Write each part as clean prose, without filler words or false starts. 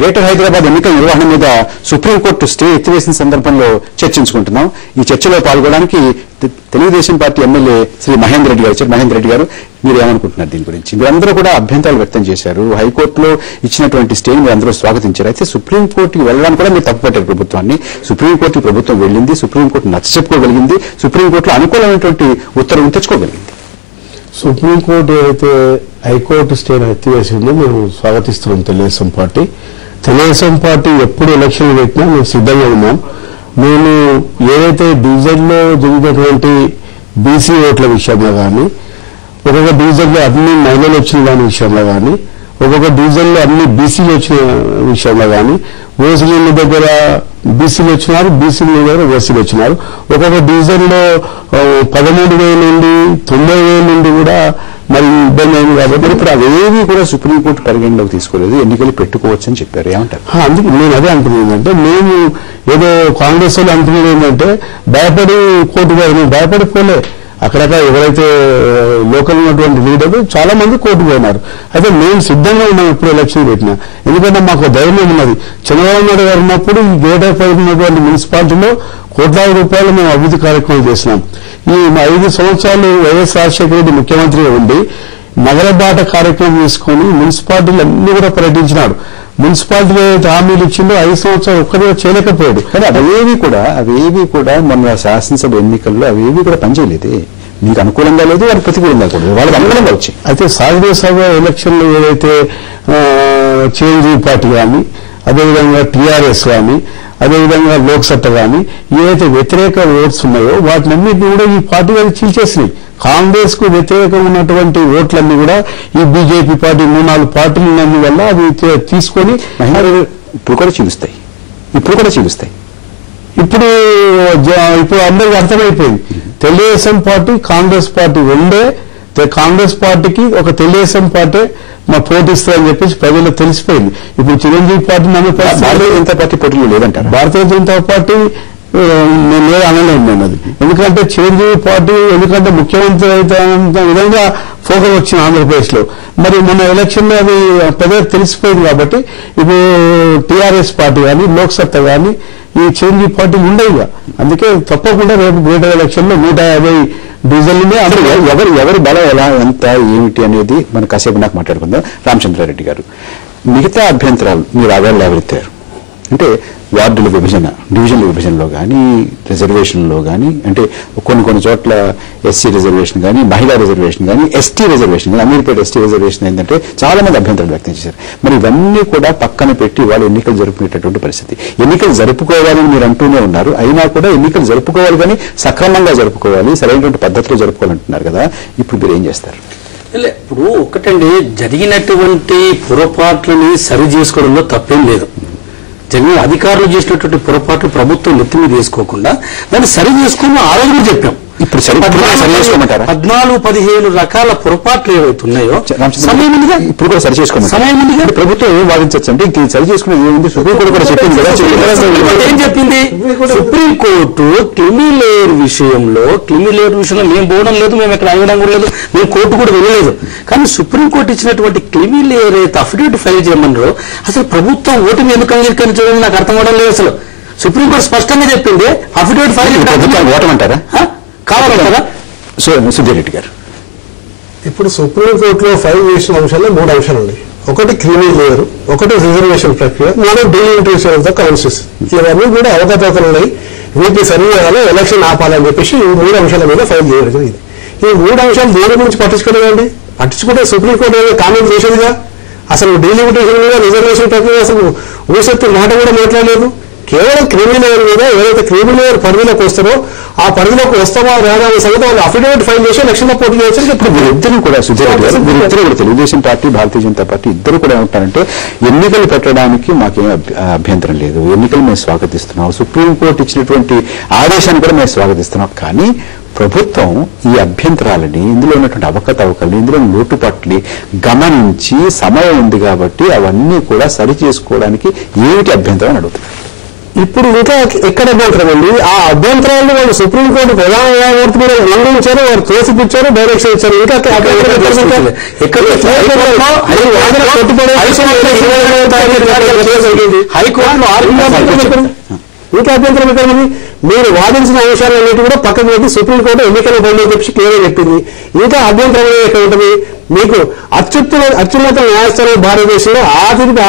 Greater Hyderabad ఎన్నికల నిర్వహణ మీద సుప్రీంకోర్టు స్టే ఎత్తివేసిన సందర్భంలో చర్చించుకుంటున్నాం. ఈ చర్చలో పాల్గొనడానికి తెలుగుదేశం పార్టీ ఎమ్మెల్యే శ్రీ మహేందర్ రెడ్డి గారు వచ్చారు. మహేందర్ రెడ్డి గారు, మీరు ఏమనుకుంటున్నారు దీని గురించి? మీరందరూ కూడా అభ్యంతరాలు వ్యక్తం చేశారు. హైకోర్టులో ఇచ్చినటువంటి స్టేని మీరందరూ స్వాగతించారు. అయితే సుప్రీంకోర్టుకి వెళ్ళడానికి కూడా మీరు తప్పుపట్టారు ప్రభుత్వాన్ని. సుప్రీంకోర్టుకి ప్రభుత్వం వెళ్ళింది, సుప్రీంకోర్టు నచ్చచెప్పుకోగలిగింది, సుప్రీంకోర్టులో అనుకూలమైనటువంటి ఉత్తర్వులు తెచ్చుకోగలిగింది. సుప్రీంకోర్టు ఏదైతే హైకోర్టు స్టేను ఎత్తివేసిందో మేము స్వాగతిస్తున్నాం. తెలుగుదేశం పార్టీ ఎప్పుడు ఎలక్షన్లు పెట్టినా మేము సిద్ధంగా ఉన్నాం. మేము ఏదైతే డివిజన్లో జరిగినటువంటి బీసీ ఓట్ల విషయంలో కానీ, ఒక్కొక్క డివిజన్లో అన్ని మహిళలు వచ్చిన దాని విషయంలో కానీ, ఒక్కొక్క డివిజన్లో అన్ని బీసీలు వచ్చిన విషయంలో కానీ, ఓసీల దగ్గర బీసీలు వచ్చినారు, బీసీల దగ్గర ఓసీలు వచ్చినారు. ఒక్కొక్క డివిజన్లో 13,000 నుండి 90,000 నుండి కూడా మరి ఇబ్బంది అయింది. కాబట్టి ఇప్పుడు అవేవి కూడా సుప్రీంకోర్టు పరిగణలోకి తీసుకోలేదు, ఎన్నికలు పెట్టుకోవచ్చు అని చెప్పారు. ఏమంటారు? అందుకే నేను అదే అంటున్నాను ఏంటంటే, మేము ఏదో కాంగ్రెస్ వాళ్ళు అంటున్నది ఏంటంటే భయపడి కోర్టు పోయి భయపడిపోలే. అక్కడక్కడ ఎవరైతే లోకల్ ఉన్నటువంటి లీడర్లు చాలా మంది కోర్టు పోయినారు. అయితే మేము సిద్ధంగా ఉన్నాం ఎప్పుడు ఎలక్షన్ పెట్టినా. ఎందుకంటే మాకు ధైర్యం ఉన్నది. చంద్రబాబు నాయుడు గారు ఉన్నప్పుడు ఈ గ్రేటర్ పై ఉన్నటువంటి మున్సిపాలిటీలో కోట్లాది రూపాయలు మేము అభివృద్ధి కార్యక్రమాలు చేసినాం. ఈ 5 సంవత్సరాలు వైఎస్ రాజశేఖర రెడ్డి ముఖ్యమంత్రిగా ఉండి నగర బాట కార్యక్రమం తీసుకుని మున్సిపాలిటీలు అన్ని కూడా పర్యటించినాడు. మున్సిపాలిటీలో హామీలు ఇచ్చిందో 5 సంవత్సరాలు ఒక్కరిగా చేయలేకపోయాడు. కానీ అవేవి కూడా మొన్న శాసనసభ ఎన్నికల్లో అవేవి కూడా పనిచేయలేదు. మీకు అనుకూలంగా లేదు, వారికి ప్రతికూలంగా కూడా వాళ్ళకి అనుకూలంగా వచ్చాయి. అయితే శాసనసభ ఎలక్షన్లు ఏదైతే చిరంజీవి పార్టీ కానీ, అదేవిధంగా టీఆర్ఎస్ కానీ, అదేవిధంగా లోక్సత్తా కానీ ఏవైతే వ్యతిరేక ఓట్స్ ఉన్నాయో వాటినన్నింటినీ కూడా ఈ పార్టీ వాళ్ళు చీల్చేసినాయి. కాంగ్రెస్ కు వ్యతిరేకంగా ఉన్నటువంటి ఓట్లన్నీ కూడా ఈ బీజేపీ పార్టీ 3-4 పార్టీలు ఉన్నందువల్ల అవి తీసుకొని ఇప్పుడు కూడా చీలుస్తాయి. ఇప్పుడు అందరికీ అర్థమైపోయింది. తెలుగుదేశం పార్టీ, కాంగ్రెస్ పార్టీ ఉండే, కాంగ్రెస్ పార్టీకి ఒక తెలుగుదేశం పార్టీ మా పోటీస్తుందని చెప్పేసి ప్రజలకు తెలిసిపోయింది. ఇప్పుడు చిరంజీవి పార్టీ భారతీయ జనతా పార్టీ పోటీలో లేదంటారు. భారతీయ జనతా పార్టీ నేను అనలేను నేను అది. ఎందుకంటే చిరంజీవి పార్టీ ముఖ్యమంత్రి అయితే విధంగా ఫోకస్ వచ్చింది ఆంధ్రప్రదేశ్ లో. మరి మన ఎలక్షన్ లో అది ప్రజలకు తెలిసిపోయింది. కాబట్టి ఇప్పుడు టీఆర్ఎస్ పార్టీ కానీ, లోక్సత్తా కానీ ఈ చిరంజీవి పార్టీలు ఉండేవిగా. అందుకే తప్పకుండా రేపు గ్రేటర్ ఎలక్షన్ లో 150 డివిజన్లు. ఎవరి బలం ఎలా, ఎంత, ఏమిటి అనేది మనం కాసేపు నాకు మాట్లాడుకుందాం. రామచంద్రారెడ్డి గారు, మిగతా అభ్యంతరాలు మీరు ఆవేళ ఎవరెత్తారు అంటే వార్డుల విభజన, డివిజన్ల విభజనలో కానీ, రిజర్వేషన్లో కానీ, అంటే కొన్ని చోట్ల ఎస్సీ రిజర్వేషన్ కానీ, మహిళా రిజర్వేషన్ కానీ, ఎస్టీ రిజర్వేషన్ కానీ, అమీర్పేట ఎస్టీ రిజర్వేషన్ ఏంటంటే చాలా మంది అభ్యంతరాలు వ్యక్తం చేశారు. మరి ఇవన్నీ కూడా పక్కన పెట్టి వాళ్ళు ఎన్నికలు జరుపుకునేటటువంటి పరిస్థితి. ఎన్నికలు జరుపుకోవాలని మీరు అంటూనే ఉన్నారు. అయినా కూడా ఎన్నికలు జరుపుకోవాలి కానీ సక్రమంగా జరుపుకోవాలి, సరైనటువంటి పద్ధతిలో జరుపుకోవాలంటున్నారు కదా. ఇప్పుడు మీరు ఏం చేస్తారు? ఇప్పుడు ఒకటండి, జరిగినటువంటి పొరపాట్లని సరి చేసుకోవడంలో తప్పేం లేదు. అధికారులు చేసినటువంటి పొరపాట్లు ప్రభుత్వం నెత్తి మీద వేసుకోకుండా దాన్ని సరి చేసుకుని ఆ రోజు కూడా చెప్పాం. ఇప్పుడు 14-15 రకాల పొరపాట్లు ఏవైతే ఉన్నాయో సమయం ఉందిగా, ఇప్పుడు కూడా సరి చేసుకోమని సమయం ఉందిగా. ప్రభుత్వం ఏం వాదించచ్చు అంటే ఇది సరి చేసుకునేది ఏముంది? సుప్రీంకోర్టు కూడా చెప్పింది కదా. ఏం చెప్పింది? సుప్రీంకోర్టు క్రిమిలేయర్ విషయంలో మేము పోవడం లేదు, మేము ఎక్కడ అడగడం కూడా లేదు, మేము కోర్టు కూడా వెళ్ళలేదు. కానీ సుప్రీంకోర్టు ఇచ్చినటువంటి క్రిమిలేయర్ అయితే అఫిడవిట్ ఫైల్ చేయమన్నారో అసలు ప్రభుత్వం ఓటుని ఎందుకు అంగీకరించడం నాకు అర్థం అవడం లేదు. అసలు సుప్రీంకోర్టు స్పష్టంగా చెప్పింది అఫిడవిట్ ఫైల్ ఓటమంటారా కావాలంటారా? సుజయరెడ్డి గారు, ఇప్పుడు సుప్రీంకోర్టులో ఫైల్ చేసిన అంశాల్లో 3 అంశాలు ఉన్నాయి. ఒకటి క్రిమి లేయర్, ఒకటి రిజర్వేషన్ ప్రక్రియ, 3 డీలిమిటేషన్ ఆఫ్ ద కాన్స్టిట్యూషన్. ఇవన్నీ కూడా అవకతవకలు ఉన్నాయి. వీటిని సరి చేయాలి, ఎలక్షన్ ఆపాలని చెప్పేసి ఈ 3 అంశాల మీద ఫైల్ చేయడం జరిగింది. ఈ 3 అంశాలు దేని గురించి పట్టించుకోలేదండి. పట్టించుకుంటే సుప్రీంకోర్టు కామెంట్ చేసేదిగా. అసలు డీలిమిటేషన్ మీద, రిజర్వేషన్ ప్రక్రియ అసలు ఊసెత్తి మాట కూడా మాట్లాడలేదు. కేవలం క్రిమిలేయర్ మీద ఎవరైతే క్రిమిలేయర్ పరిధిలోకి వస్తారో ఆ పరిధిలోకి వస్తామా రాదా అనే సంగతి వాళ్ళు అఫిడవిట్ ఫైల్ చేసి ఎలక్షన్ లో పోటీ చేయొచ్చు. ఇప్పుడు వీరిద్దరూ కూడా వీరిద్దరూ కూడా తెలుగుదేశం పార్టీ, భారతీయ జనతా పార్టీ ఇద్దరు కూడా ఏమంటారంటే ఎన్నికలు పెట్టడానికి మాకేం అభ్యంతరం లేదు, ఎన్నికలు మేము స్వాగతిస్తున్నాం, సుప్రీంకోర్టు ఇచ్చినటువంటి ఆదేశాన్ని కూడా మేము స్వాగతిస్తున్నాం. కానీ ప్రభుత్వం ఈ అభ్యంతరాలని, ఇందులో ఉన్నటువంటి అవకతవకల్ని, ఇందులో లోటుపాట్లని గమనించి సమయం ఉంది కాబట్టి అవన్నీ కూడా సరి చేసుకోవడానికి ఏమిటి అభ్యంతరం అని అడుగుతున్నారు. ఇప్పుడు ఇంకా ఎక్కడ అభ్యంతరం అండి? ఆ అభ్యంతరాలను వాళ్ళు సుప్రీంకోర్టు ప్రధాన న్యాయమూర్తి మీద మండించారు, వారు తోసిపుచ్చారు, డైరెక్షన్ ఇచ్చారు. ఇంకా హైకోర్టులో ఇంకా అభ్యంతరం ఎక్కడుంది? మీరు వాదించిన అంశాలన్నిటి కూడా పక్కకు పెట్టి సుప్రీంకోర్టు ఎన్నికల బోర్డు చెప్పి క్లియర్గా చెప్పింది. ఇంకా అభ్యంతరం ఎక్కడ ఉంటుంది? మీకు అత్యున్నత న్యాయస్థానం భారతదేశంలో ఆ తీర్పు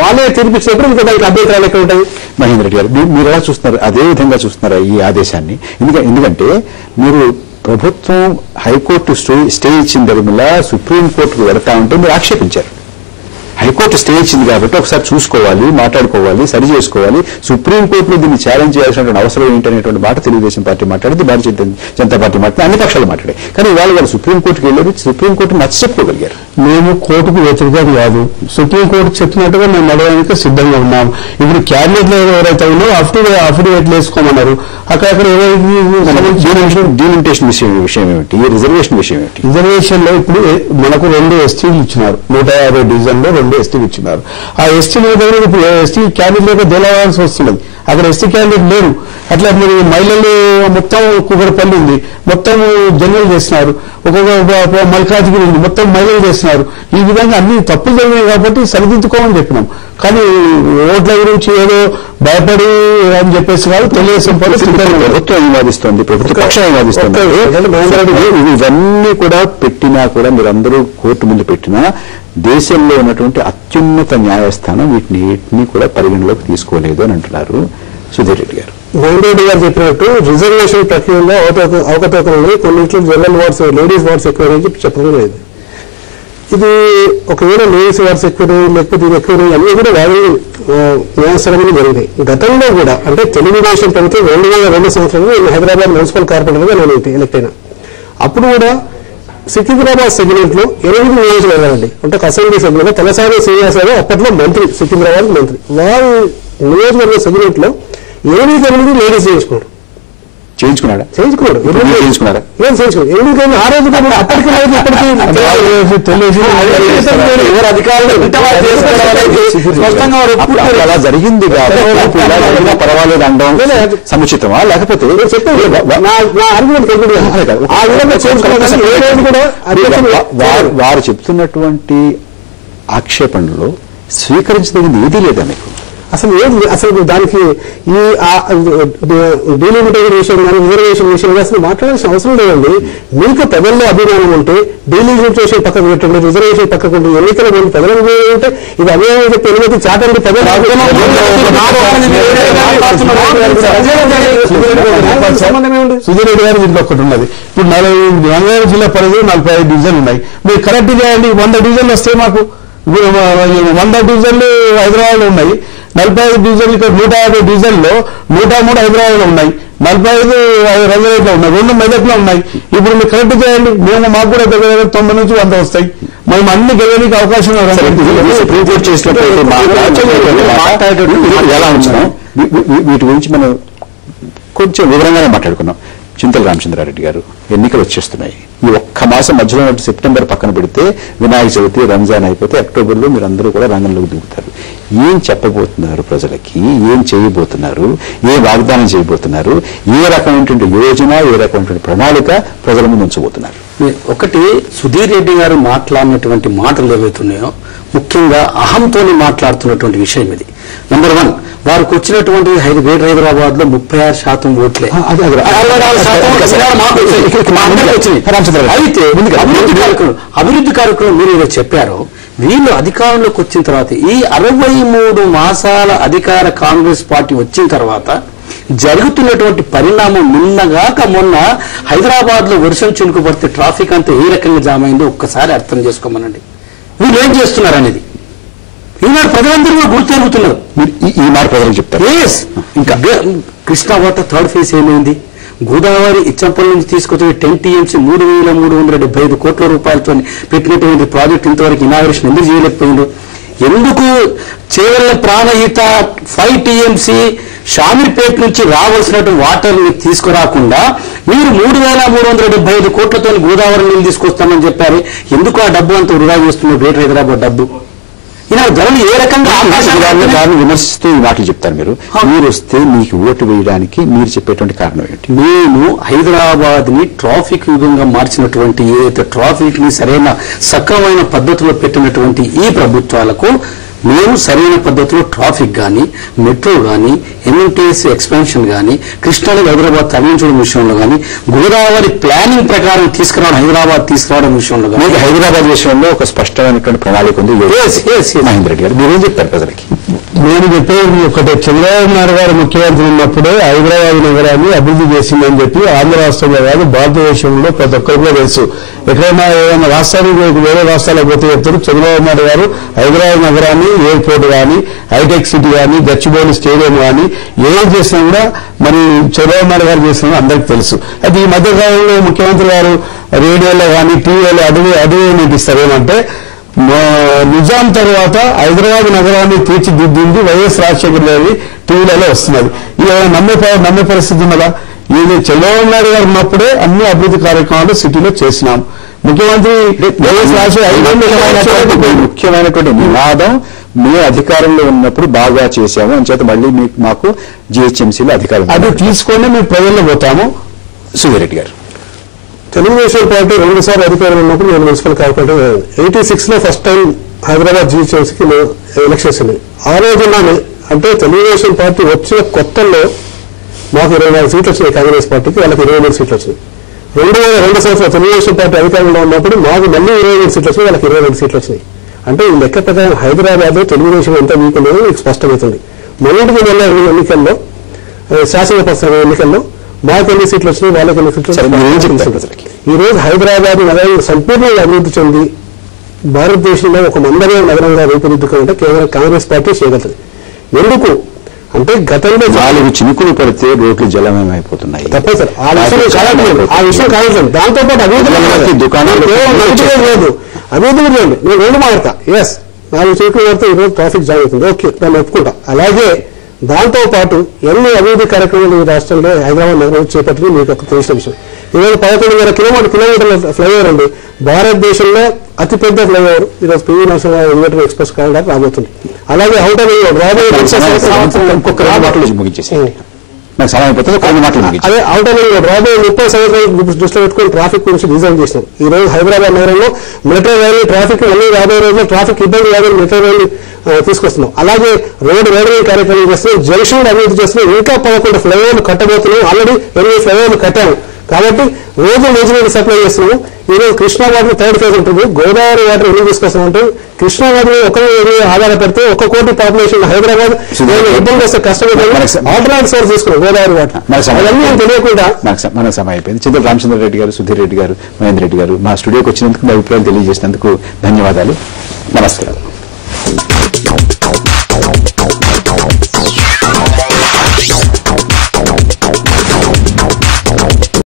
వాళ్ళే తీర్పిచ్చినప్పుడు ఇంకా దానికి అభ్యంతరాలు ఎక్కడ ఉంటాయి? మహేందర్ రెడ్డి గారు, మీరు ఎలా చూస్తున్నారు? అదే విధంగా చూస్తున్నారా ఈ ఆదేశాన్ని? ఎందుకంటే మీరు ప్రభుత్వం హైకోర్టు స్టే ఇచ్చిన దగ్గర సుప్రీంకోర్టుకు వెళతా ఉంటే మీరు ఆక్షేపించారు. హైకోర్టు స్టే ఇచ్చింది కాబట్టి ఒకసారి చూసుకోవాలి, మాట్లాడుకోవాలి, సరి చేసుకోవాలి. సుప్రీంకోర్టులో దీన్ని ఛాలెంజ్ చేయాల్సినటువంటి అవసరం ఏంటనేటువంటి మాట తెలుగుదేశం పార్టీ మాట్లాడింది, భారతీయ జనతా పార్టీ మాట్లాడి, అన్ని పక్షాలు మాట్లాడాయి. కానీ వాళ్ళు సుప్రీంకోర్టుకి వెళ్ళి సుప్రీంకోర్టు నచ్చచెప్పుకోగలిగారు. మేము కోర్టుకు వ్యతిరేకం కాదు, సుప్రీంకోర్టు చెప్పినట్టుగా మేము నడవడానికి సిద్ధంగా ఉన్నాం. ఇప్పుడు క్యాబినెట్ లో ఎవరైతే ఉన్నారో అఫిడవిట్లు వేసుకోమన్నారు. అక్కడక్కడ డీలిమిటేషన్ విషయం ఏమిటి? రిజర్వేషన్ విషయం ఏమిటి? రిజర్వేషన్ లో ఇప్పుడు మనకు 2 ఎస్టీలు ఇచ్చినారు, 150 డివిజన్ లో 2 ఎస్టీలు ఇచ్చినారు. ఆ ఎస్టీల దగ్గర ఇప్పుడు ఎస్టీ క్యాండిడేట్ లేక దేలావాల్సి వస్తున్నది. అక్కడ ఎస్టీ క్యాండిడేట్ లేరు. అట్లా మీరు మహిళలు మొత్తం కుగడపల్లి ఉంది, మొత్తం జనరల్ చేస్తున్నారు. ఒక్కొక్క మల్కాజ్గిరి ఉంది, మొత్తం మహిళలు చేస్తున్నారు. ఈ విధంగా అన్ని తప్పులు జరిగినాయి కాబట్టి సరిదిద్దుకోమని చెప్పినాం. కానీ ఓట్ల గురించి ఏదో భయపడి అని చెప్పేసి కాదు, తెలుగుదేశం ప్రభుత్వం వాదిస్తోంది, ప్రభుత్వ పక్షం వాదిస్తోంది. ఇవన్నీ కూడా పెట్టినా కూడా మీరందరూ కోర్టు ముందు పెట్టినా దేశంలో ఉన్నటువంటి అత్యున్నత న్యాయస్థానం వీటిని కూడా పరిగణలోకి తీసుకోలేదు అని అంటున్నారు సుధీర్ రెడ్డి గారు. మోహన్ రెడ్డి గారు చెప్పినట్టు రిజర్వేషన్ ప్రక్రియలో అవకతవకలు కొన్నింట్లో జనరల్ వార్డ్స్, లేడీస్ వార్డ్స్ ఎక్కువ చెప్పడం లేదు. ఇది ఒకవేళ లేడీస్ వార్డ్స్ ఎక్కువ లేకపోతే ఇది ఎక్కువ అన్నీ కూడా న్యాయస్థానంలో జరిగినాయి. గతంలో కూడా అంటే తెలుగుదేశం ప్రభుత్వం 2002 సంవత్సరంలో హైదరాబాద్ మున్సిపల్ కార్పొరేటర్గా నేను ఎలక్ట్ అయినా. అప్పుడు కూడా సికింద్రాబాద్ సెగ్మెంట్ లో 8 నియోజకవర్గాలండి. అంటే అసెంబ్లీ సెగ్మెంట్ తలసాని శ్రీనివాస్ గారు అప్పట్లో మంత్రి, సికింద్రాబాద్ మంత్రి. వారు నియోజకవర్గ సెగ్మెంట్ లో 8 లేడీస్ చేయించుకున్నాడు. చేయించుకున్నాడు ఏం చేయించుకున్నాడు? ఆ రోజు అప్పటికి అలా జరిగింది పర్వాలేదు అనడం సముచితమా? లేకపోతే వారు చెప్తున్నటువంటి ఆక్షేపణలో స్వీకరించదగింది ఏదీ లేదా మీకు? అసలు దానికి ఈ డీలిమిటేషన్ విషయం కానీ రిజర్వేషన్ విషయం కానీ అసలు మాట్లాడాల్సిన అవసరం లేదండి. మీకు ప్రజల్లో అభిమానం ఉంటే డీలిమిటేషన్ పక్కకు పెట్టండి, రిజర్వేషన్ పక్కకు ఉంటే, ఎన్నికల ముందు ప్రజలు ఉంటే ఇది అభిమానం చెప్పి ఎనిమిది చాటండి ప్రజలు సంబంధమే ఉంది. సుధీర్ రెడ్డి గారు దీంట్లో ఒకటి ఉన్నది. ఇప్పుడు రంగారెడ్డి జిల్లా పరిధిలో 45 డివిజన్లు ఉన్నాయి. మీరు కరెక్ట్ చేయండి. 100 డివిజన్లు వస్తాయి మాకు. 100 డివిజన్లు హైదరాబాద్ లో ఉన్నాయి, 45 డివిజన్లు ఇక్కడ 150 డివిజన్లో 103 హైదరాబాద్ లో ఉన్నాయి, 45 రంగారెడ్డిలో ఉన్నాయి, 2 మెదక్లో ఉన్నాయి. ఇప్పుడు మీరు కరెక్ట్ చేయండి. మేము మాకు కూడా దగ్గర 90 నుంచి 100 వస్తాయి. మేము అన్ని గెలవడానికి అవకాశం ఎలా ఉంచున్నాం వీటి గురించి మనం కొంచెం వివరంగానే మాట్లాడుకున్నాం. చింతల రామచంద్రారెడ్డి గారు, ఎన్నికలు వచ్చేస్తున్నాయి. ఈ ఒక్క మాసం మధ్యలో సెప్టెంబర్ పక్కన పెడితే వినాయక చవితి, రంజాన్ అయిపోతే అక్టోబర్లో మీరు అందరూ కూడా రంగంలోకి దిగుతారు. ఏం చెప్పబోతున్నారు ప్రజలకి? ఏం చేయబోతున్నారు? ఏ వాగ్దానం చేయబోతున్నారు? ఏ రకమైనటువంటి యోజన, ఏ రకమైనటువంటి ప్రణాళిక ప్రజల ముందు ఉంచబోతున్నారు? ఒకటి, సుధీర్ రెడ్డి గారు మాట్లాడినటువంటి మాటలు ఏవైతున్నాయో ముఖ్యంగా అహంతో మాట్లాడుతున్నటువంటి విషయం ఇది. నెంబర్ 1, వారికి వచ్చినటువంటి గ్రేటర్ హైదరాబాద్ లో 36% ఓట్లే. అయితే అభివృద్ధి కార్యక్రమం మీరు ఏదో చెప్పారో, వీళ్ళు అధికారంలోకి వచ్చిన తర్వాత ఈ 63 మాసాల అధికార కాంగ్రెస్ పార్టీ వచ్చిన తర్వాత జరుగుతున్నటువంటి పరిణామం నిన్నగాక మొన్న హైదరాబాద్ లో వర్షం చినుకు పడితే ట్రాఫిక్ అంతా ఏ రకంగా జామ్ అయిందో ఒక్కసారి అర్థం చేసుకోమనండి. వీళ్ళు ఏం చేస్తున్నారు అనేది ఈనాడు ప్రజలందరూ కూడా గుర్తెరుగుతున్నారు. ఈ మాట ప్రజలు చెప్తారు. ఇంకా కృష్ణా వాటర్ 3rd ఫేజ్ ఏమైంది? గోదావరి ఇచ్చంపల్లి నుంచి తీసుకొచ్చిన 10 TMC 3,375 కోట్ల రూపాయలతో పెట్టినటువంటి ప్రాజెక్ట్ ఇంతవరకు ఇనాగరేషన్ ఎందుకు చేయలేకపోయిందో, ఎందుకు చేవెళ్ల ప్రాణహిత 5 TMC షామీర్పేట నుంచి రావాల్సినటువంటి వాటర్ ని తీసుకురాకుండా మీరు 3,375 కోట్లతో గోదావరి నీళ్ళు తీసుకొస్తామని చెప్పారు. ఎందుకు ఆ డబ్బు అంత వృధా చేస్తున్నారు? గ్రేటర్ హైదరాబాద్ డబ్బు ఇలా ధరలు ఏ రకంగా దాన్ని విమర్శిస్తూ ఈ మాటలు చెప్తారు. మీరు వస్తే మీకు ఓటు వేయడానికి మీరు చెప్పేటువంటి కారణం ఏంటి? నేను హైదరాబాద్ ని ట్రాఫిక్ యుగంగా మార్చినటువంటి ఏదైతే ట్రాఫిక్ ని సరైన సక్రమైన పద్ధతిలో పెట్టినటువంటి ఈ ప్రభుత్వాలకు మేము సరైన పద్ధతిలో ట్రాఫిక్ కానీ, మెట్రో కానీ, ఎంఎంటీఎస్ ఎక్స్పాన్షన్ కానీ, కృష్ణానది హైదరాబాద్ తరలించడం విషయంలో కానీ, గోదావరి ప్లానింగ్ ప్రకారం హైదరాబాద్ తీసుకురావడం విషయంలో కానీ, మీకు హైదరాబాద్ విషయంలో ఒక స్పష్టమైనటువంటి ప్రణాళిక ఉంది. మహేందర్ రెడ్డి గారు మీరేం చెప్తారు ప్రజలకి? నేను చెప్పేది ఒకటే, చంద్రబాబు నాయుడు గారు ముఖ్యమంత్రి ఉన్నప్పుడే హైదరాబాద్ నగరాన్ని అభివృద్ధి చేసిందని చెప్పి ఆంధ్ర రాష్ట్రంలో కాదు భారతదేశంలో ప్రతి ఒక్కరిలో తెలుసు. ఎక్కడైనా ఏదైనా రాష్ట్రానికి వేరే రాష్ట్రాలకు పోతే చెప్తారు చంద్రబాబు నాయుడు గారు హైదరాబాద్ నగరాన్ని ఎయిర్పోర్ట్ కానీ, హైటెక్ సిటీ కానీ, గచ్చిబౌలి స్టేడియం కానీ ఏం చేసినా కూడా మరి చంద్రబాబు నాయుడు గారు చేసినా అందరికీ తెలుసు. అయితే ఈ మధ్యకాలంలో ముఖ్యమంత్రి గారు రేడియోలో కానీ టీవీలో అడుగు నిపిస్తారు. ఏమంటే నిజాం తర్వాత హైదరాబాద్ నగరాన్ని తీర్చిదిద్దింది వైఎస్ రాజశేఖర్ రెడ్డి టీవీలలో వస్తున్నది. ఇది నమ్మే పరిస్థితి ఉన్నదా? ఇది చంద్రబాబు నాయుడు గారు ఉన్నప్పుడే అన్ని అభివృద్ధి కార్యక్రమాలు సిటీలో చేసినాం. ముఖ్యమంత్రి వైఎస్ రాజశేఖర్ ముఖ్యమైనటువంటి నినాదం మేము అధికారంలో ఉన్నప్పుడు బాగా చేశాము అని చేత మళ్ళీ మాకు జిహెచ్ఎంసీలో అధికారం అది తీసుకొని మేము ప్రజల్లో పోతాము. సుధీర్ రెడ్డి గారు, తెలుగుదేశం పార్టీ 2 సార్లు అధికారంలో ఉన్నప్పుడు నేను మున్సిపల్ కార్పొరేటర్ 86 లో ఫస్ట్ టైం హైదరాబాద్ జిహెచ్ఎంసీకి ఎలక్షన్స్ ఉన్నాయి. ఆ రోజుల్లోనే అంటే తెలుగుదేశం పార్టీ వచ్చిన కొత్తల్లో మాకు 24 సీట్లు వచ్చినాయి, కాంగ్రెస్ పార్టీకి వాళ్ళకి 23 సీట్లు వచ్చినాయి. 2002 సంవత్సరాలు తెలుగుదేశం పార్టీ అధికారంలో ఉన్నప్పుడు మాకు మళ్ళీ 23 సీట్లు వచ్చినాయి, వాళ్ళకి 22 సీట్లు వచ్చినాయి. అంటే ఈ లెక్క ప్రకారం హైదరాబాద్ లో తెలుగుదేశం ఎంత వీక్ అనేది మీకు స్పష్టమవుతుంది. మొన్నటికి నెల ఎన్నికల్లో శాసనసభ ఎన్నికల్లో మాకు ఎన్ని సీట్లు వచ్చినాయి, వాళ్ళకి ఎన్ని సీట్లు వచ్చినాయి. ఈ రోజు హైదరాబాద్ నగరం సంపూర్ణంగా అభివృద్ధి చెంది భారతదేశంలో ఒక మందమైన నగరంగా రూపుదిద్దుకుంటే కేవలం కాంగ్రెస్ పార్టీ చేయగలుగుతుంది. ఎందుకు అంటే గతంలో 4 చినుకులు పడితే రోడ్లు జలమయమైపోతున్నాయి. తప్పనిసరి ఆ విషయం కాదు. దాంతో పాటు అభివృద్ధి దుకాణాలు లేదు, అభివృద్ధి లేదు. నేను 2 మారుతా. ఎస్ 4 చినుకులు పడితే ఈ రోజు ట్రాఫిక్ జామ్ అవుతుంది. ఓకే, దాన్ని ఒప్పుకుంటా. అలాగే దాంతో పాటు ఎన్ని అభివృద్ధి కార్యక్రమాలు ఈ రాష్ట్రంలో హైదరాబాద్ నగరం చేపట్టింది మీకు ఒక తెలిసిన విషయం. ఈరోజు 11,500 కిలోమీటర్ల ఫ్లైఓవర్ ఉంది. భారతదేశంలో అతిపెద్ద ఫ్లైఓవర్ ఈరోజు P V Narasimha Rao elevated express corridor రాబోతుంది. అలాగే అవుటర్ రాబోయే అదే అవుటర్ రాబోయే 30 సంవత్సరాలు దృష్టిలో పెట్టుకుని ట్రాఫిక్ గురించి డిజైన్ చేసినాం. ఈ రోజు హైదరాబాద్ నగరంలో మెట్రో రైలు ట్రాఫిక్ అన్ని రాబోయే రోజుల్లో ట్రాఫిక్ ఇబ్బంది కాదని మెట్రో రైలు తీసుకొస్తున్నాం. అలాగే రోడ్డు వేడరీ కార్యక్రమం చేస్తున్నాం, జంక్షన్ అభివృద్ధి చేస్తున్నాం. ఇంకా 11 ఫ్లైఓవర్లు కట్టబోతున్నాం. ఆల్రెడీ 8 ఫ్లైఓవర్లు కట్టాము. కాబట్టి రోజు మంచినీళ్ళు సప్లై చేస్తున్నాము. ఈ రోజు కృష్ణా వాటర్ 3rd ఫేజ్ ఉంటుంది. గోదావరి వాటర్ ఎందుకు తీసుకొస్తామంటే కృష్ణా వాటర్ ఒకరి ఆధారపడితే 1 కోటి పాపులేషన్ హైదరాబాద్ ఇబ్బంది వస్తే కష్టపడి ఆల్టర్నేట్ సోర్స్ తీసుకున్నాం గోదావరి వాటర్. అవన్నీ తెలియకుండా మన సమయం అయిపోయింది. చింతల రామచంద్ర రెడ్డి గారు, సుధీర్ రెడ్డి గారు, మహేందర్ రెడ్డి గారు మా స్టూడియోకి వచ్చినందుకు మీ అభిప్రాయాలు తెలియజేసినందుకు ధన్యవాదాలు. నమస్కారం.